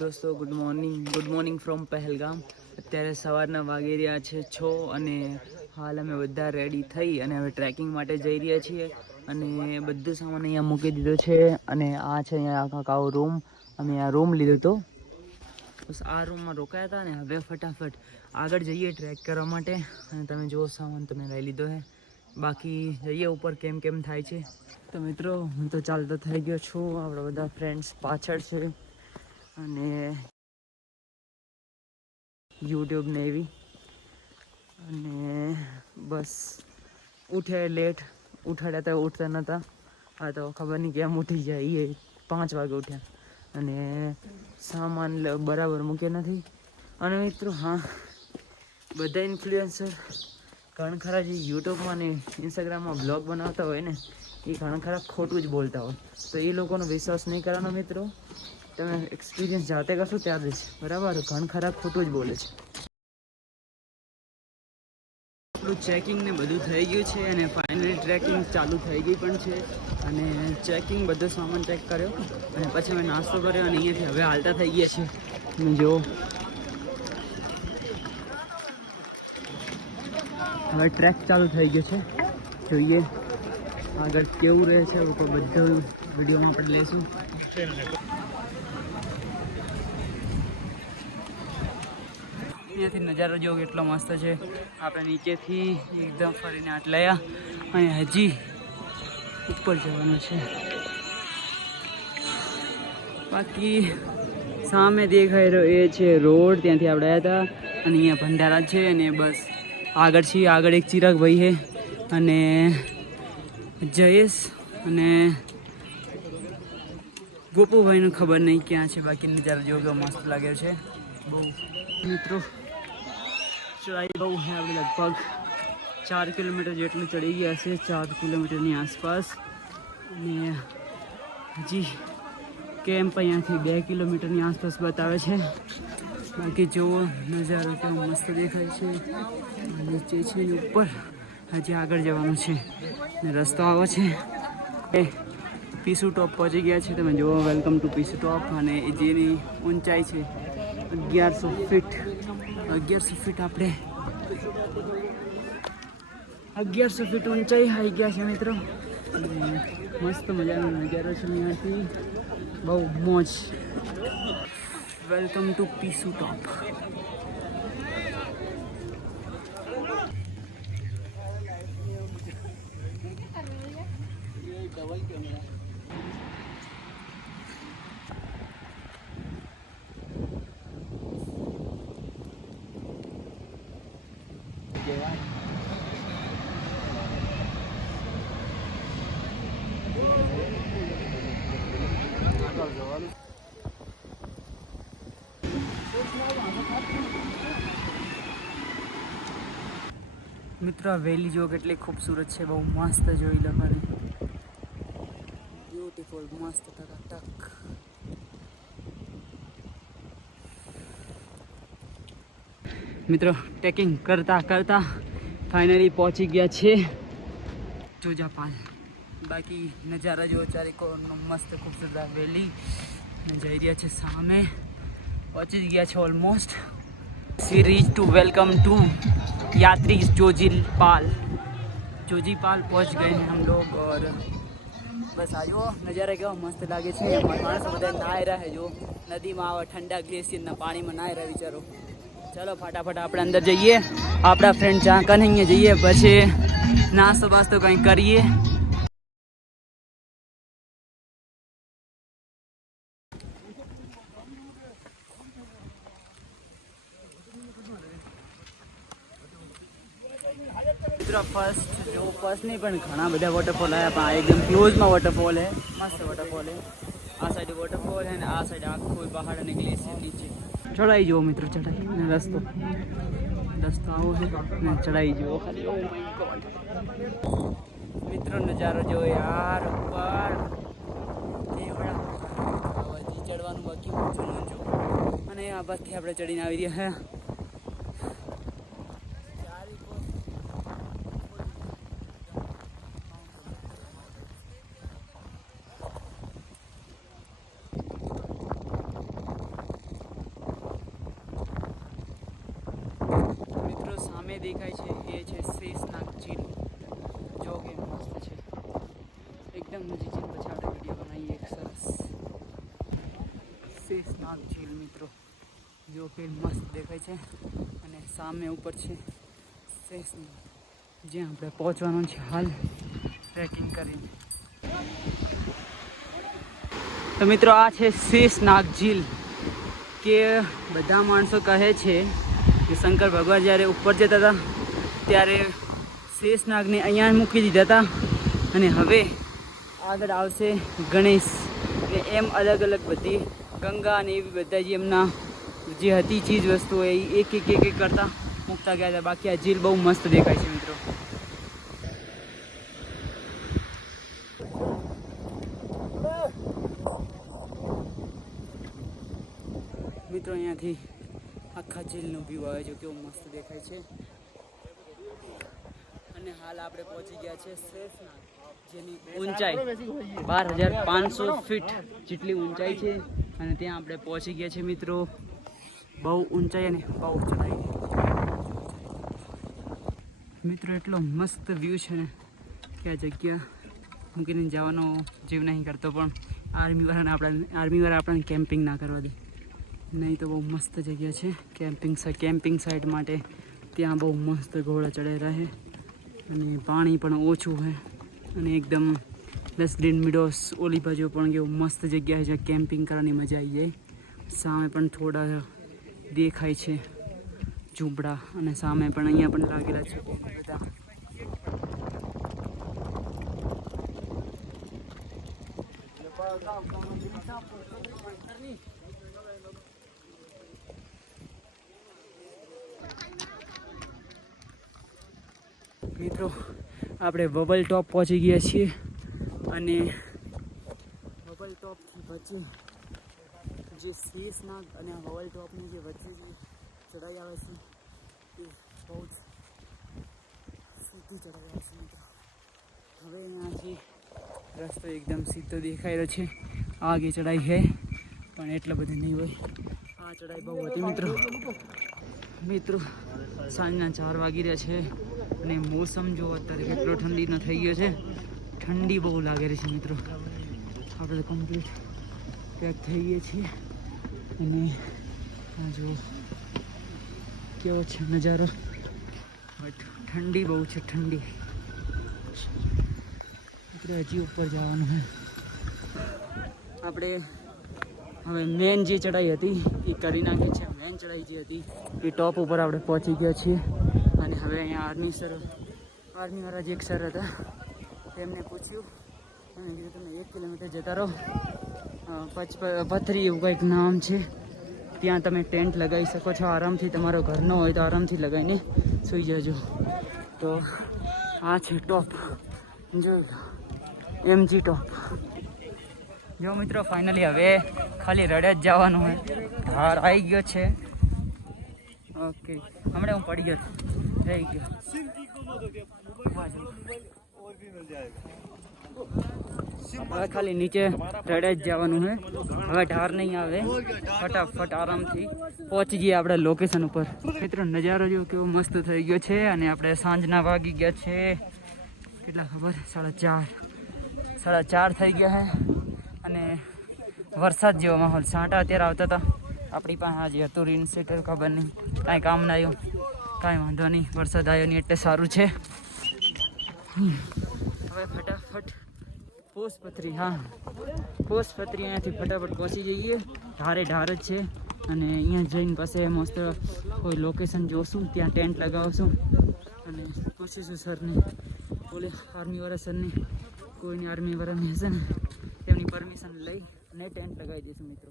દોસ્તો good morning from Pahalgam. અત્યારે સવારના વાગી રહ્યા છે 6 અને હાલ અમે બધા રેડી થઈ અને હવે ટ્રેકિંગ માટે જઈ રહ્યા છીએ. અને બધું સામાન અહીંયા મૂકી દીધો છે અને આ છે અહીંયા કાકાઓ રૂમ. અમે આ રૂમ લીધો હતો, બસ આ રૂમમાં રોકાયા હતા ને હવે ફટાફટ આગળ જઈએ ટ્રેક કરવા માટે. અને તમે જો સામાન તમે લઈ લીધો છે, બાકી જઈએ ઉપર કેમ થાય છે. તો મિત્રો હું તો ચાલતો થઈ ગયો છું, આપણા બધા ફ્રેન્ડ્સ પાછળ છે અને યુટ્યુબ ને એવી. અને બસ ઉઠે લેટ, ઉઠાડ્યા તો ઉઠતા નહોતા. આ તો ખબર નહીં કેમ ઉઠી જાય, એ 5 વાગે ઉઠ્યા અને સામાન બરાબર મૂક્યા નથી. અને મિત્રો હા, બધા ઇન્ફ્લુએન્સર ઘણા ખરા જે યુટ્યુબમાં ને ઇન્સ્ટાગ્રામમાં બ્લોગ બનાવતા હોય ને, એ ઘણા ખરા ખોટું જ બોલતા હોય. તો એ લોકોનો વિશ્વાસ નહીં કરવાનો મિત્રો, તમે એક્સપિરિયન્સ જાતે કરશો ત્યારે જ. બરાબર, ઘણા ખરા ખોટું જ બોલે છે. આપણું ચેકિંગ ને બધું થઈ ગયું છે અને ફાઇનલી ટ્રેકિંગ ચાલુ થઈ ગઈ પણ છે. અને ચેકિંગ બધો સામાન ચેક કર્યો અને પછી અમે નાસ્તો કર્યો અને અહીંયાથી હવે હાલતા થઈ ગયા છીએ. તમે જો હવે ટ્રેક ચાલુ થઈ ગયો છે, જોઈએ આગળ કેવું રહે છે તો બધું વિડીયોમાં આપણે લઈશું. અહીંયાથી નજારો જો કેટલો મસ્ત છે. આપણે નીચેથી એકદમ ફરીને આટલાયા અને હજી ઉપર જવાનું છે. બાકી સામે દેખાઈ રહ્યો એ છે રોડ, ત્યાંથી આપણે આવ્યા હતા. અને અહીંયા ભંડારા છે અને બસ આગળ છીએ. આગળ એક ચિરાગ ભાઈ છે અને જયેશ અને ગોપુભાઈનું ખબર નહીં ક્યાં છે. બાકી નજારો જેવો મસ્ત લાગ્યો છે બહુ. મિત્રો ચઢાઈ બહુ છે, આપણે લગભગ 4 કિલોમીટર જેટલું ચડી ગયા છે, 4 કિલોમીટરની આસપાસ. અને હજી કેમ્પ અહીંયાથી 2 કિલોમીટરની આસપાસ બતાવે છે. બાકી જુઓ નજારો કેવો મસ્ત દેખાય છે. નીચે છે ઉપર હજી આગળ જવાનું છે ને રસ્તો આવો છે. પીસુ ટોપ પહોંચી ગયા છે, તમે જુઓ વેલકમ ટુ પીસુ ટોપ. અને જેની ઊંચાઈ છે 1100 ફીટ. 1100 ફીટ આપણે 1100 ફીટ ઊંચાઈ આવી ગયા છે મિત્રો. મસ્ત મજાનો નજારો છે અહીંયાથી, બહુ મોજ. વેલકમ ટુ પીસુ ટોપ. મિત્રો આ વેલી જો કેટલી ખૂબસૂરત છે, બહુ મસ્ત જોઈ લો ખાલી. બ્યુટીફુલ, મસ્ત ટકાટક. મિત્રો ટ્રેકિંગ કરતા કરતા ફાઇનલી પહોંચી ગયા છે જોજાપાલ. બાકી નજારા જો ચારેકોરનો મસ્ત ખૂબસૂરત વેલી જઈ રહ્યા છે સામે. પહોંચી ગયા છે almost. We reach to welcome to यात्री जोजीपाल पहुंच गए हैं हम लोग. और बस आयो नज़ारा केवा मस्त लागे છે. માણસો બધા નાહી રહ્યા છે, જો નદીમાં આવા ઠંડા ગ્લેશિયરના પાણીમાં નાહી રહ્યા વિચારો. ચલો ફટાફટ આપણે અંદર જઈએ, આપણા ફ્રેન્ડ જ્યાં કને અહીંયા જઈએ, પછી નાસ્તો બાસ્તો કંઈ કરીએ. ફર્સ્ટ નહીં પણ ઘણા બધા વોટરફોલ આવ્યા, પણ આ એકદમ ક્લોઝમાં વોટરફોલ છે, મસ્ત વોટરફોલ છે. આ સાઈડ વોટરફોલ છે અને આ સાઈડ આખો પહાડ અને ગ્લેશિયર નીચે. ચડાઈ જુઓ મિત્રો, ચડાઈ અને રસ્તો આવો છે ને ચડાઈ જુઓ ખાલી. ઓ માય ગોડ મિત્રો નજારો જો યાર, ઉપર હજી ચડવાનું બાકી ઊંચું. અને આ બાજુથી આપણે ચડીને આવી રહ્યા હે. દેખાય છે એ છે શેષનાગ ઝીલ. જો કે મસ્ત છે એકદમ નજીક છે. પછી આપણે વિડીયો બનાવીએ એક સરસ. શેષનાગ ઝીલ મિત્રો જો કે મસ્ત દેખાય છે અને સામે ઉપર છે શેષનાગ, જ્યાં આપણે પહોંચવાનું છે હાલ ટ્રેકિંગ કરીને. તો મિત્રો આ છે શેષનાગ ઝીલ. કે બધા માણસો કહે છે કે શંકર ભગવાન જ્યારે ઉપર જતા હતા ત્યારે શેષનાગને અહીંયા મૂકી દીધા હતા અને હવે આગળ આવશે ગણેશ. એમ અલગ અલગ બધી ગંગા અને એવી બધા જે એમના જે હતી ચીજ વસ્તુઓ એ એક કરતા મૂકતા ગયા હતા. બાકી આ ઝીલ બહુ મસ્ત દેખાય છે મિત્રો. મિત્રો અહીંયાથી આખા ઝીલનો વ્યૂ આવે છે, કેવો મસ્ત દેખાય છે. અને હાલ આપણે પહોંચી ગયા છે શેષનાગ, જેની ઊંચાઈ 12,500 ફીટ જેટલી ઊંચાઈ છે. અને ત્યાં આપણે પહોંચી ગયા છે મિત્રો. બહુ ઊંચાઈ અને બહુ ચઢાઈ મિત્રો. એટલો મસ્ત વ્યૂ છે ને કે આ જગ્યા મૂકીને જવાનો જીવ નહીં કરતો, પણ આર્મીવાળા આપણને કેમ્પિંગ ના કરવા દે. નહીં તો બહુ મસ્ત જગ્યા છે કેમ્પિંગ સાઇટ માટે. ત્યાં બહુ મસ્ત ઘોડા ચડેલા છે અને પાણી પણ ઓછું છે અને એકદમ લસડીન મિડોસ ઓલી બાજુ પણ કેવું મસ્ત જગ્યા છે જ્યાં કેમ્પિંગ કરવાની મજા આવી જાય. સામે પણ થોડા દેખાય છે ઝૂંપડા અને સામે પણ અહીંયા પણ લાગેલા છે બધા. મિત્રો આપણે બબલ ટોપ પહોંચી ગયા છીએ અને બબલ ટોપથી વચ્ચે જે શેષનાગ અને આ બબલ ટોપની જે વચ્ચે જે ચઢાઈ આવે છે એ બહુ જ સીધી ચઢાઈ આવે છે મિત્રો. હવે અહીંયાથી રસ્તો એકદમ સીધો દેખાઈ રહ્યો છે. આગે ચઢાઈ છે પણ એટલા બધી નહીં હોય. આ ચઢાઈ બહુ હતી મિત્રો. સાંજના 4 વાગી રહ્યા છે અને મોસમ જો અત્યારે કેટલો ઠંડીનો થઈ ગયો છે. ઠંડી બહુ લાગે રહી છે મિત્રો. આપણે કમ્પ્લીટ પેક થઈ ગઈએ છીએ અને આ જો કેવો છે નજારો. બટ ઠંડી બહુ છે ઠંડી. મિત્રો હજી ઉપર જવાનું છે. આપણે હવે મેન જે ચઢાઈ હતી એ કરી નાખી છે. મેન ચઢાઈ જે હતી એ ટોપ ઉપર આપણે પહોંચી ગયા છીએ. અને હવે અહીંયા આર્મીવાળા જે એક સર હતા તેમને પૂછ્યું, એમણે કીધું તમે 1 કિલોમીટર જતા રહો, પથરી એવું કંઈક નામ છે, ત્યાં તમે ટેન્ટ લગાવી શકો છો આરામથી. તમારો ઘરનો હોય તો આરામથી લગાવીને સૂઈ જજો. તો આ છે ટોપ, જોઈ લો MG ટોપ. જો મિત્રો ફાઇનલી હવે ખાલી રડે જ જવાનું હોય. ધાર આવી ગયો છે. ઓકે હમણાં હું પડી ગયો રહી ગયો. હવે ખાલી નીચે રડે જ જવાનું છે. હવે ઢાર નહીં આવે. ફટાફટ આરામથી પહોંચી જઈએ આપણે લોકેશન ઉપર. મિત્રો નજારો જો કેવો મસ્ત થઈ ગયો છે. અને આપણે સાંજના વાગી ગયા છે કેટલા ખબર 4:30 થઈ ગયા છે. અને વરસાદ જેવો માહોલ. સાંટા અત્યારે આવતા હતા. આપણી પાસે આજે હતું રેન શેટર, ખબર નહીં કાંઈ કામ ના આવ્યું. કાંઈ વાંધો નહીં, વરસાદ આવ્યો નહીં એટલે સારું છે. હવે ફટાફટ પોષપત્રી અહીંયાથી ફટાફટ પહોંચી જઈએ. ઢાર જ છે અને અહીંયા જઈને પાસે મસ્ત કોઈ લોકેશન જોશું, ત્યાં ટેન્ટ લગાવશું અને પૂછીશું સરને, બોલે આર્મીવાળા સરને, કોઈની આર્મીવાળાની હશે ને એમની પરમિશન લઈ અને ટેન્ટ લગાવી દઈશું મિત્રો.